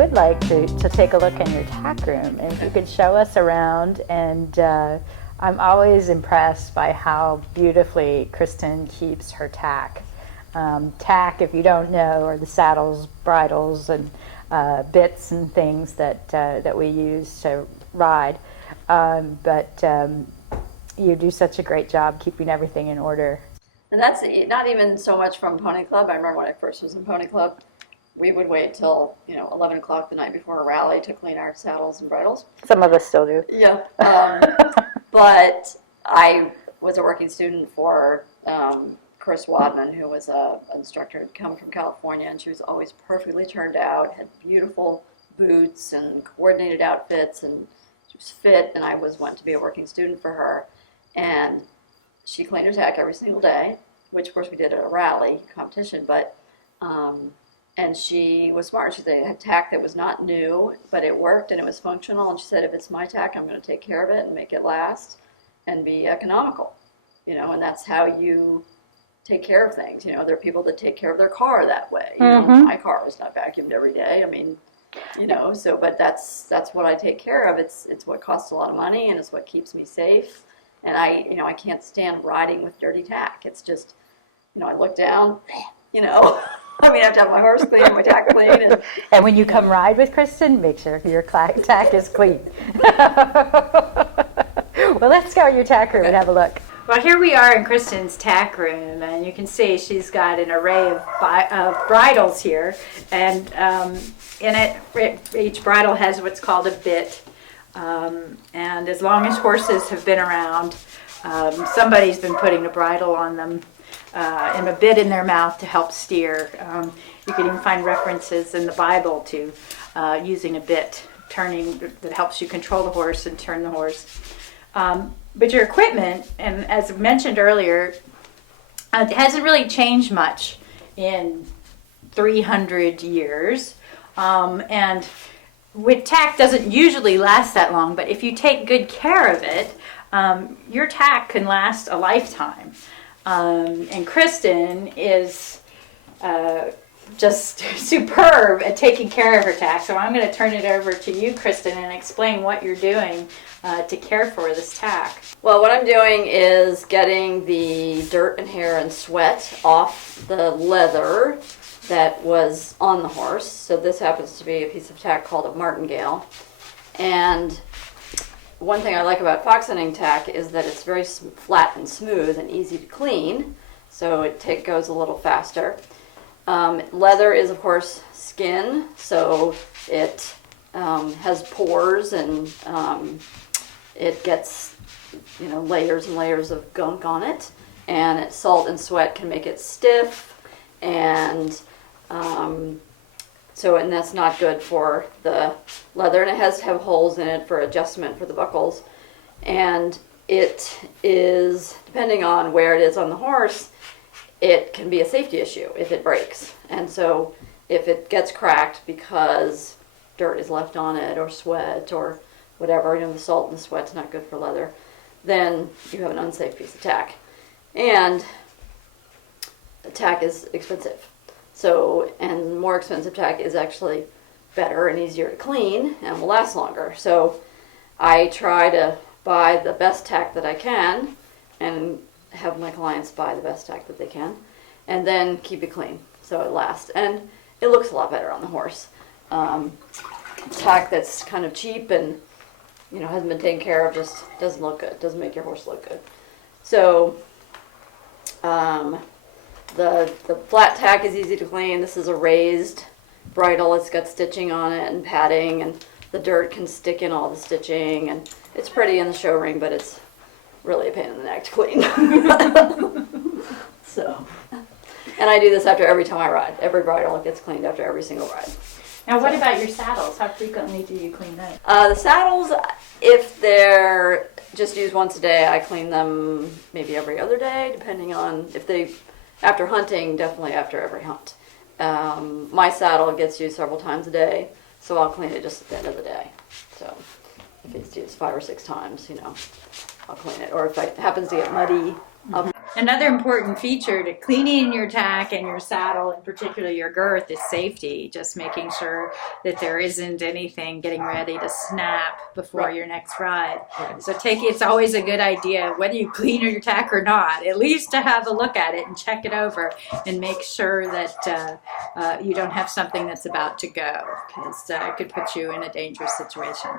would like to take a look in your tack room, and if you could show us around. And I'm always impressed by how beautifully Kristen keeps her tack. Tack, if you don't know, are the saddles, bridles, and bits and things that we use to ride. But you do such a great job keeping everything in order. And that's not even so much from Pony Club. I remember when I first was in Pony Club, we would wait till 11 o'clock the night before a rally to clean our saddles and bridles. Some of us still do. Yeah. But I was a working student for Chris Wadman, who was an instructor who'd come from California, and she was always perfectly turned out, had beautiful boots and coordinated outfits, and she was fit, and I went to be a working student for her. And she cleaned her tack every single day, which of course we did at a rally competition, but and she was smart. She said, I had tack that was not new, but it worked and it was functional, and she said, if it's my tack, I'm going to take care of it and make it last and be economical, and that's how you take care of things. There are people that take care of their car that way. My car is not vacuumed every day. I mean, but that's what I take care of. It's what costs a lot of money, and it's what keeps me safe. And I can't stand riding with dirty tack. It's just, I look down, I have to have my horse clean, my tack clean. And when you come ride with Kristen, make sure your tack is clean. Well, let's go to your tack room and have a look. Well, here we are in Kristen's tack room, and you can see she's got an array of bridles here. And in it, each bridle has what's called a bit. And as long as horses have been around, somebody's been putting a bridle on them and a bit in their mouth to help steer. You can even find references in the Bible to using a bit, turning, that helps you control the horse and turn the horse. But your equipment, and as mentioned earlier, it hasn't really changed much in 300 years. And with tack doesn't usually last that long, but if you take good care of it, your tack can last a lifetime. And Kristen is just superb at taking care of her tack. So I'm going to turn it over to you, Kristen, and explain what you're doing to care for this tack. Well, what I'm doing is getting the dirt and hair and sweat off the leather that was on the horse. So this happens to be a piece of tack called a martingale. And one thing I like about fox hunting tack is that it's very flat and smooth and easy to clean, so it goes a little faster. Leather is, of course, skin, so it has pores, and it gets layers and layers of gunk on it, and salt and sweat can make it stiff, and and that's not good for the leather, and it has to have holes in it for adjustment for the buckles. And it is, depending on where it is on the horse, it can be a safety issue if it breaks. And so if it gets cracked because dirt is left on it, or sweat, or whatever, the salt and the sweat's not good for leather, then you have an unsafe piece of tack. And the tack is expensive. So, and more expensive tack is actually better and easier to clean and will last longer. So I try to buy the best tack that I can and have my clients buy the best tack that they can, and then keep it clean so it lasts. And it looks a lot better on the horse. Tack that's kind of cheap and hasn't been taken care of just doesn't look good, doesn't make your horse look good. So the flat tack is easy to clean. This is a raised bridle. It's got stitching on it and padding, and the dirt can stick in all the stitching, and it's pretty in the show ring, but it's really a pain in the neck to clean. So, and I do this after every time I ride. Every bridle gets cleaned after every single ride. Now, what about your saddles? How frequently do you clean them? The saddles, if they're just used once a day, I clean them maybe every other day, depending on if they, after hunting, definitely after every hunt. My saddle gets used several times a day, so I'll clean it just at the end of the day. So if it's used 5 or 6 times, I'll clean it. Or if it happens to get muddy, Another important feature to cleaning your tack and your saddle, in particular your girth, is safety. Just making sure that there isn't anything getting ready to snap before Right. your next ride. Right. So it's always a good idea, whether you clean your tack or not, at least to have a look at it and check it over and make sure that you don't have something that's about to go, because it could put you in a dangerous situation.